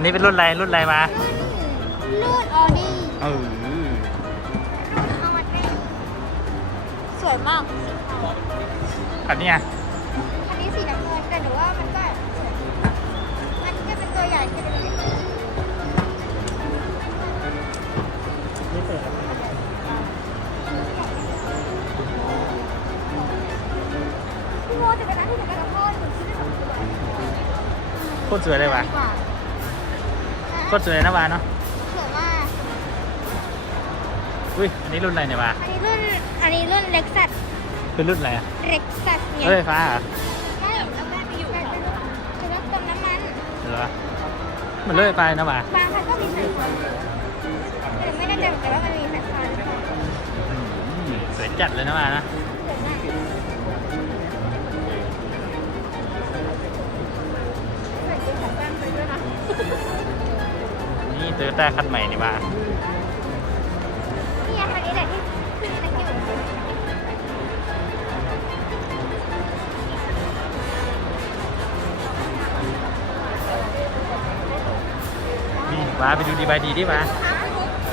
นนี้เป็นรุ่นอะไรรุ่นอะไรมารุ่นออดี้เออเอามาเต้นสวยมากอันนี้ไงอันนี้สีน้ำเงินแต่หนูว่ามันก็สวยอันนี้จะเป็นตัวใหญ่จะเป็นเล็กพี่โมจะเป็นร้านที่ไหนกันนะพ่อหนูซื้อได้สองตัวโคตรสวยเลยว่ะดีกว่า โคตรสวยนะวาเนาะสวยมาก อุ้ยอันนี้รุ่นอะไรเนี่ยวะอันนี้รุ่น อันนี้รุ่นเล็กซัสเป็นรุ่นอะไรอะเล็กซัสเนี่ยเอ้ยฟ้าเหรอใช่แล้วแม่ไปอยู่กับเป็นรถเติมน้ำมัน เหรอมันเลื่อยไปนะวะบางคันก็มีสายไฟแต่ไม่แน่ใจเหมือนกันว่ามันมีสายไฟหรือเปล่า อืมสวยจัดเลยนะวานะ นี่โตโยต้าคันใหม่นี่วะนี่ไงคันนี้แหละที่ขึ้นตะกี้เหมือนกันนี่วาไปดูดีวดีดิวะ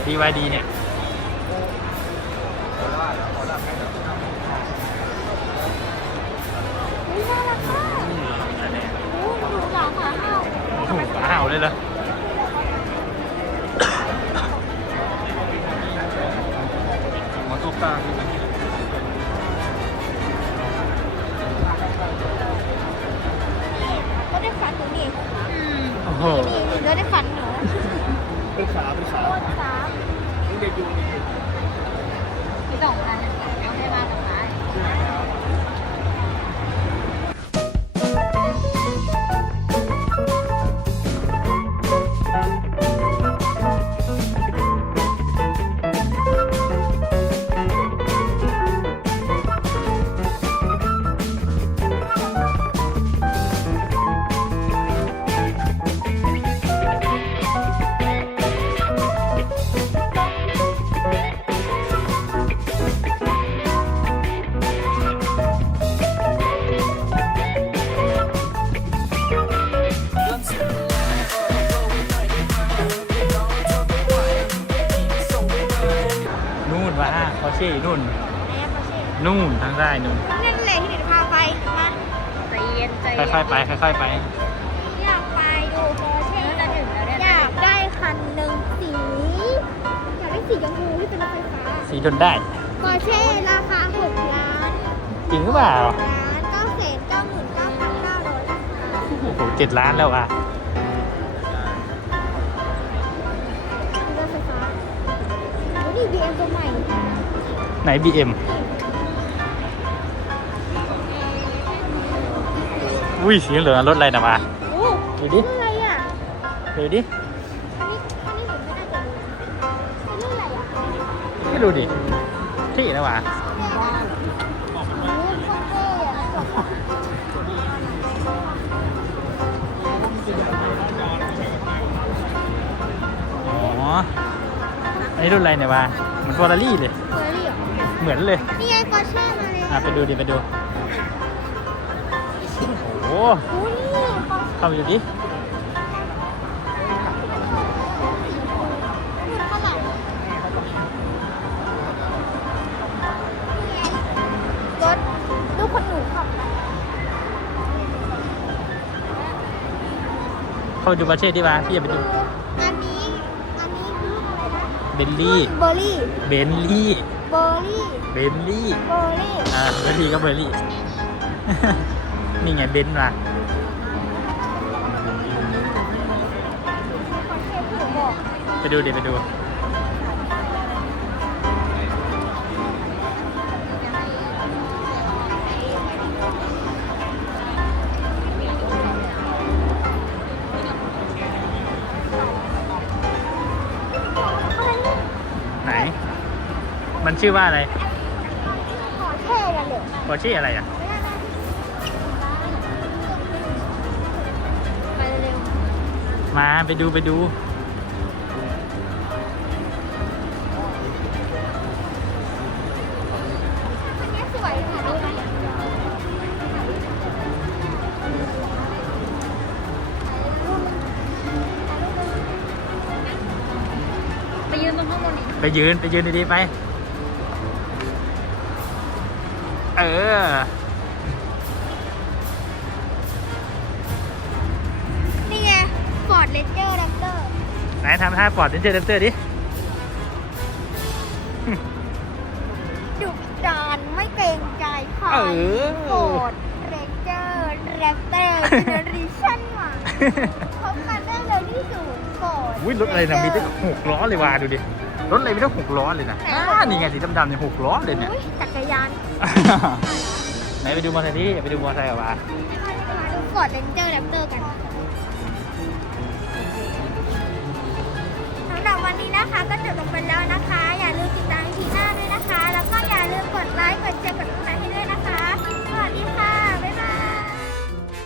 ดีวดีเนี่ยนี่น่ารักมากอืมอันนี้โอ้โหหนูหลาหมาเห่าโอ้โหฟ้าเห่าเลยเหรอ โอ้โหนี่นี่ก็ได้ฝันหนูเป็นขาเป็นขา โคตรสาม เด็กอยู่มี เขาเช่นู่น ไหนอะเขาชื่อนู่นทางใต้นู่น นั่นแหละที่หนูจะพาไป มาใจเย็นใจเย็นค่อยๆไป ค่อยๆไป อยากไปดูโปรเช่จะถึงแล้วเนี่ยอยากได้คันหนึ่งสี อยากได้สีชมพูที่เป็นรถไฟฟ้าสีทนได้โปรเช่ราคา6ล้านจริงหรือเปล่า ล้านเก้าแสนเก้าหมื่นเก้าพันเก้าร้อยโอ้โหเจ็ดล้านแล้วอะ รถไฟฟ้าโอ้นี่ BM ตัวใหม่ ไหน BM อุ้ยสีเหลืองรถอะไรนะมา โอ้ดูดิรุ่นอะไรอะ ดูดิ อันนี้ อันนี้ผมไม่น่าจะรู้เป็นรุ่นอะไรอะไม่ดูดิ ที่นะวะโอ้โหโคตรเท่อะอ๋ออันนี้รุ่นอะไรเนี่ยวะเหมือนฟอร์รารี่เลย เฟอร์รี่ เหรอเหมือนเลย นี่ไงปอร์เช่มาเลยอะไปดูดิไปดู โอ้โหโอ้นี่ปอร์เช่เข้าไปดูดิรุ่นเท่าไหร่รถลูกคนหนูขับเข้าไปดูประเทศดิวะพี่อย่าไปดูอันนี้ อันนี้คือรุ่นอะไรนะเบนลี่ เบอร์รี่ เบนลี่ เบอร์รี่ เบนลี่ เบอร์รี่ อ่าเบอร์รี่ก็เบอร์รี่ นี่ไงเบนซ์มาปอร์เช่ที่หนูบอกไปดู มันชื่อว่าอะไรขอเท่กันเลยโอชี่อะไรอะมาไปดูไปดูไปยืนตรงข้างบนนี้ไปยืนไปยืนดีๆไป เออ นี่ไงฟอร์ดเลนเจอร์แรปเตอร์ไหนทำท่าปอดเดนเจอร์เดนเตอร์ดิ ดุดานไม่เกรงใจใครเออ ฟอร์ดเลนเจอร์แรปเตอร์เจเนอเรชั่นใหม่พบกันได้เลยที่ศูนย์ฟอร์ด อุ้ยรถอะไรนะมีตั้งหกล้อเลยว่ะดูดิ รถอะไรไม่ต้องหกล้อเลยนะนี่ไงสีดำๆเนี่ยหกล้อเลยเนี่ยจักรยานไหนไปดูมอเตอร์ไซค์ดิไปดูมอเตอร์ไซค์ออกมามาดูฟอร์ดเรนเจอร์แรปเตอร์กันสำหรับวันนี้นะคะก็จบลงไปแล้วนะคะ อย่าลืมติดตามอีพีหน้าด้วยนะคะ แล้วก็อย่าลืมกดไลค์ กดแชร์ กด